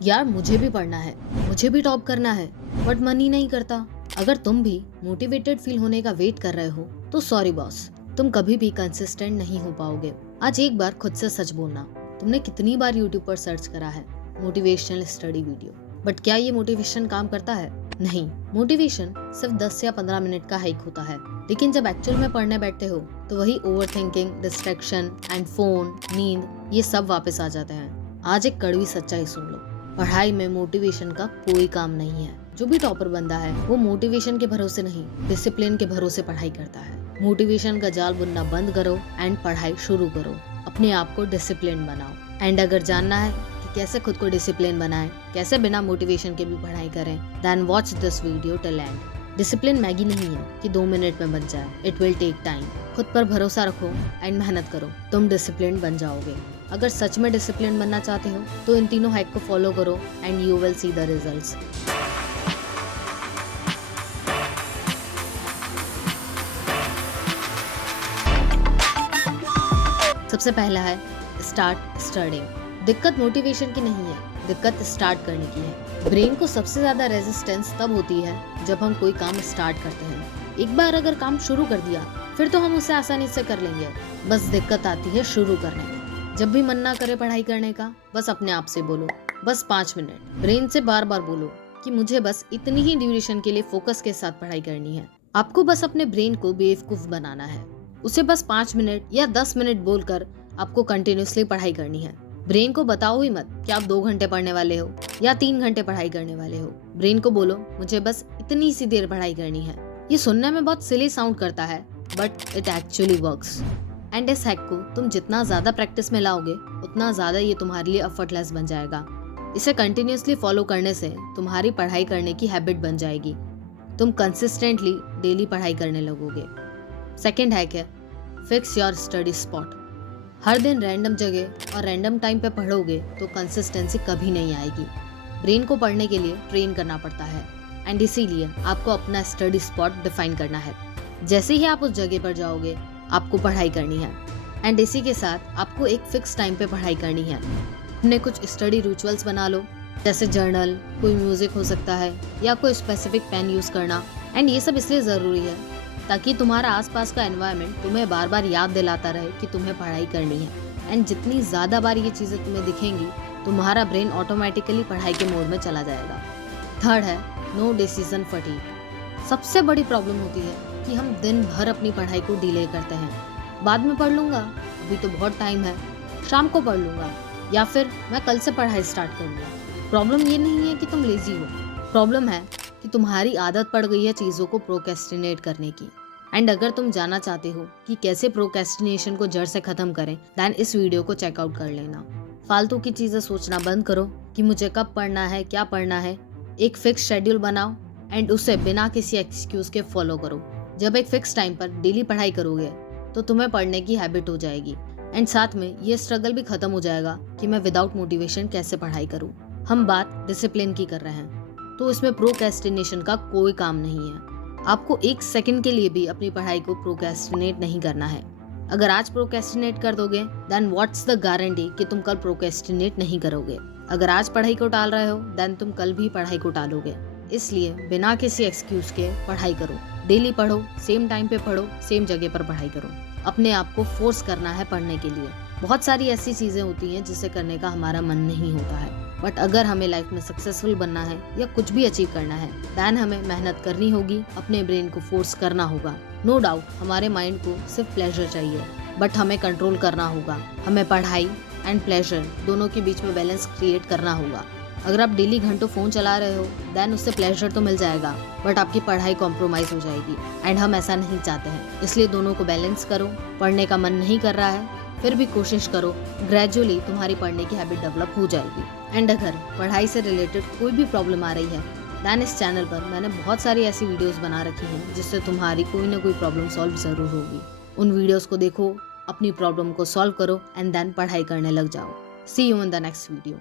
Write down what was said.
यार मुझे भी पढ़ना है, मुझे भी टॉप करना है, बट मन ही नहीं करता। अगर तुम भी मोटिवेटेड फील होने का वेट कर रहे हो तो सॉरी बॉस, तुम कभी भी कंसिस्टेंट नहीं हो पाओगे। आज एक बार खुद से सच बोलना, तुमने कितनी बार यूट्यूब पर सर्च करा है मोटिवेशनल स्टडी वीडियो, बट क्या ये मोटिवेशन काम करता है? नहीं। मोटिवेशन सिर्फ 10 या 15 मिनट का हाइक होता है, लेकिन जब एक्चुअल में पढ़ने बैठते हो तो वही over thinking, distraction and phone, नींद, ये सब वापस आ जाते हैं। आज एक कड़वी सच्चाई सुन लो, पढ़ाई में मोटिवेशन का कोई काम नहीं है। जो भी टॉपर बंदा है वो मोटिवेशन के भरोसे नहीं, डिसिप्लिन के भरोसे पढ़ाई करता है। मोटिवेशन का जाल बुनना बंद करो एंड पढ़ाई शुरू करो। अपने आप को डिसिप्लिन बनाओ। एंड अगर जानना है कि कैसे खुद को डिसिप्लिन बनाएं, कैसे बिना मोटिवेशन के भी पढ़ाई करें, then watch this video till end. Discipline Maggi नहीं है कि 2 मिनट में बन जाए, इट विल टेक टाइम। खुद पर भरोसा रखो एंड मेहनत करो, तुम डिसिप्लिन बन जाओगे। अगर सच में डिसिप्लिन बनना चाहते हो तो इन तीनों हैक को फॉलो करो and you will see the results. सबसे पहला है स्टार्ट स्टडिंग। दिक्कत मोटिवेशन की नहीं है, दिक्कत स्टार्ट करने की है। ब्रेन को सबसे ज्यादा रेजिस्टेंस तब होती है जब हम कोई काम स्टार्ट करते हैं। एक बार अगर काम शुरू कर दिया फिर तो हम उसे आसानी से कर लेंगे, बस दिक्कत आती है शुरू करने में। जब भी मन ना करे पढ़ाई करने का, बस अपने आप से बोलो बस 5 मिनट। ब्रेन से बार बार बोलो कि मुझे बस इतनी ही ड्यूरेशन के लिए फोकस के साथ पढ़ाई करनी है। आपको बस अपने ब्रेन को बेवकूफ बनाना है। उसे बस 5 मिनट या 10 मिनट बोलकर आपको कंटिन्यूसली पढ़ाई करनी है। ब्रेन को बताओ ही मत कि आप 2 घंटे पढ़ने वाले हो या 3 घंटे पढ़ाई करने वाले हो। ब्रेन को बोलो मुझे बस इतनी सी देर पढ़ाई करनी है। ये सुनने में बहुत सिली साउंड करता है, but it actually works. And इस हैक को तुम जितना ज्यादा प्रैक्टिस में लाओगे उतना ज्यादा ये तुम्हारे लिए एफर्टलेस बन जाएगा। इसे कंटिन्यूसली फॉलो करने से तुम्हारी पढ़ाई करने की हैबिट बन जाएगी। तुम कंसिस्टेंटली डेली पढ़ाई करने लगोगे। सेकंड हैक है फिक्स योर स्टडी स्पॉट। हर दिन रैंडम जगह और रैंडम टाइम पे पढ़ोगे तो कंसिस्टेंसी कभी नहीं आएगी। ब्रेन को पढ़ने के लिए ट्रेन करना पड़ता है एंड इसीलिए आपको अपना स्टडी स्पॉट डिफाइन करना है। जैसे ही आप उस जगह पर जाओगे आपको पढ़ाई करनी है एंड इसी के साथ आपको एक फिक्स टाइम पे पढ़ाई करनी है। अपने कुछ स्टडी रिचुअल्स बना लो, जैसे जर्नल, कोई म्यूजिक हो सकता है या कोई स्पेसिफिक पेन यूज करना। एंड ये सब इसलिए जरूरी है ताकि तुम्हारा आसपास का एनवायरनमेंट तुम्हें बार बार याद दिलाता रहे कि तुम्हें पढ़ाई करनी है। एंड जितनी ज्यादा बार ये चीजें तुम्हें दिखेंगी तुम्हारा ब्रेन ऑटोमेटिकली पढ़ाई के मोड में चला जाएगा। थर्ड है नो डिसीजन फटीग। सबसे बड़ी प्रॉब्लम होती है कि हम दिन भर अपनी पढ़ाई को डिले करते हैं। बाद में पढ़ लूंगा, अभी तो बहुत टाइम है, शाम को पढ़ लूंगा, या फिर मैं कल से पढ़ाई स्टार्ट करूंगा। प्रॉब्लम ये नहीं है कि तुम लेजी हो, प्रॉब्लम है कि तुम्हारी आदत पड़ गई है चीज़ों को प्रोक्रेस्टिनेट करने की। एंड अगर तुम जानना चाहते हो कि कैसे प्रोक्रेस्टिनेशन को जड़ से खत्म करें, देन इस वीडियो को चेकआउट कर लेना। फालतू की चीज़ें सोचना बंद करो कि मुझे कब पढ़ना है, क्या पढ़ना है। एक फिक्स शेड्यूल बनाओ एंड उसे बिना किसी एक्सक्यूज के फॉलो करो। जब एक फिक्स टाइम पर डेली पढ़ाई करोगे तो तुम्हें पढ़ने की हैबिट हो जाएगी एंड साथ में ये स्ट्रगल भी खत्म हो जाएगा कि मैं विदाउट मोटिवेशन कैसे पढ़ाई करूं। हम बात डिसिप्लिन की कर रहे हैं तो इसमें प्रोक्रेस्टिनेशन का कोई काम नहीं है। आपको 1 सेकंड के लिए भी अपनी पढ़ाई को प्रोक्रेस्टिनेट नहीं करना है। अगर आज प्रोक्रेस्टिनेट कर दोगे देन व्हाट्स द गारंटी कि तुम कल प्रोक्रेस्टिनेट नहीं करोगे। अगर आज पढ़ाई को टाल रहे हो देन तुम कल भी पढ़ाई को टालोगे। इसलिए बिना किसी एक्सक्यूज के पढ़ाई करो। डेली पढ़ो, सेम टाइम पे पढ़ो, सेम जगह पर पढ़ाई करो। अपने आप को फोर्स करना है पढ़ने के लिए। बहुत सारी ऐसी चीजें होती हैं जिसे करने का हमारा मन नहीं होता है, बट अगर हमें लाइफ में सक्सेसफुल बनना है या कुछ भी अचीव करना है देन हमें मेहनत करनी होगी, अपने ब्रेन को फोर्स करना होगा। नो डाउट हमारे माइंड को सिर्फ प्लेजर चाहिए, बट हमें कंट्रोल करना होगा। हमें पढ़ाई एंड प्लेजर दोनों के बीच में बैलेंस क्रिएट करना होगा। अगर आप डेली घंटों फोन चला रहे हो देन उससे प्लेजर तो मिल जाएगा, बट आपकी पढ़ाई कॉम्प्रोमाइज हो जाएगी एंड हम ऐसा नहीं चाहते हैं। इसलिए दोनों को बैलेंस करो। पढ़ने का मन नहीं कर रहा है फिर भी कोशिश करो, ग्रेजुअली तुम्हारी पढ़ने की हैबिट डेवलप हो जाएगी। एंड अगर पढ़ाई से रिलेटेड कोई भी प्रॉब्लम आ रही है देन इस चैनल पर मैंने बहुत सारी ऐसी वीडियोस बना रखी हैं जिससे तुम्हारी कोई ना कोई प्रॉब्लम सॉल्व जरूर होगी। उन वीडियोस को देखो, अपनी प्रॉब्लम को सॉल्व करो एंड देन पढ़ाई करने लग जाओ। See you in the next video.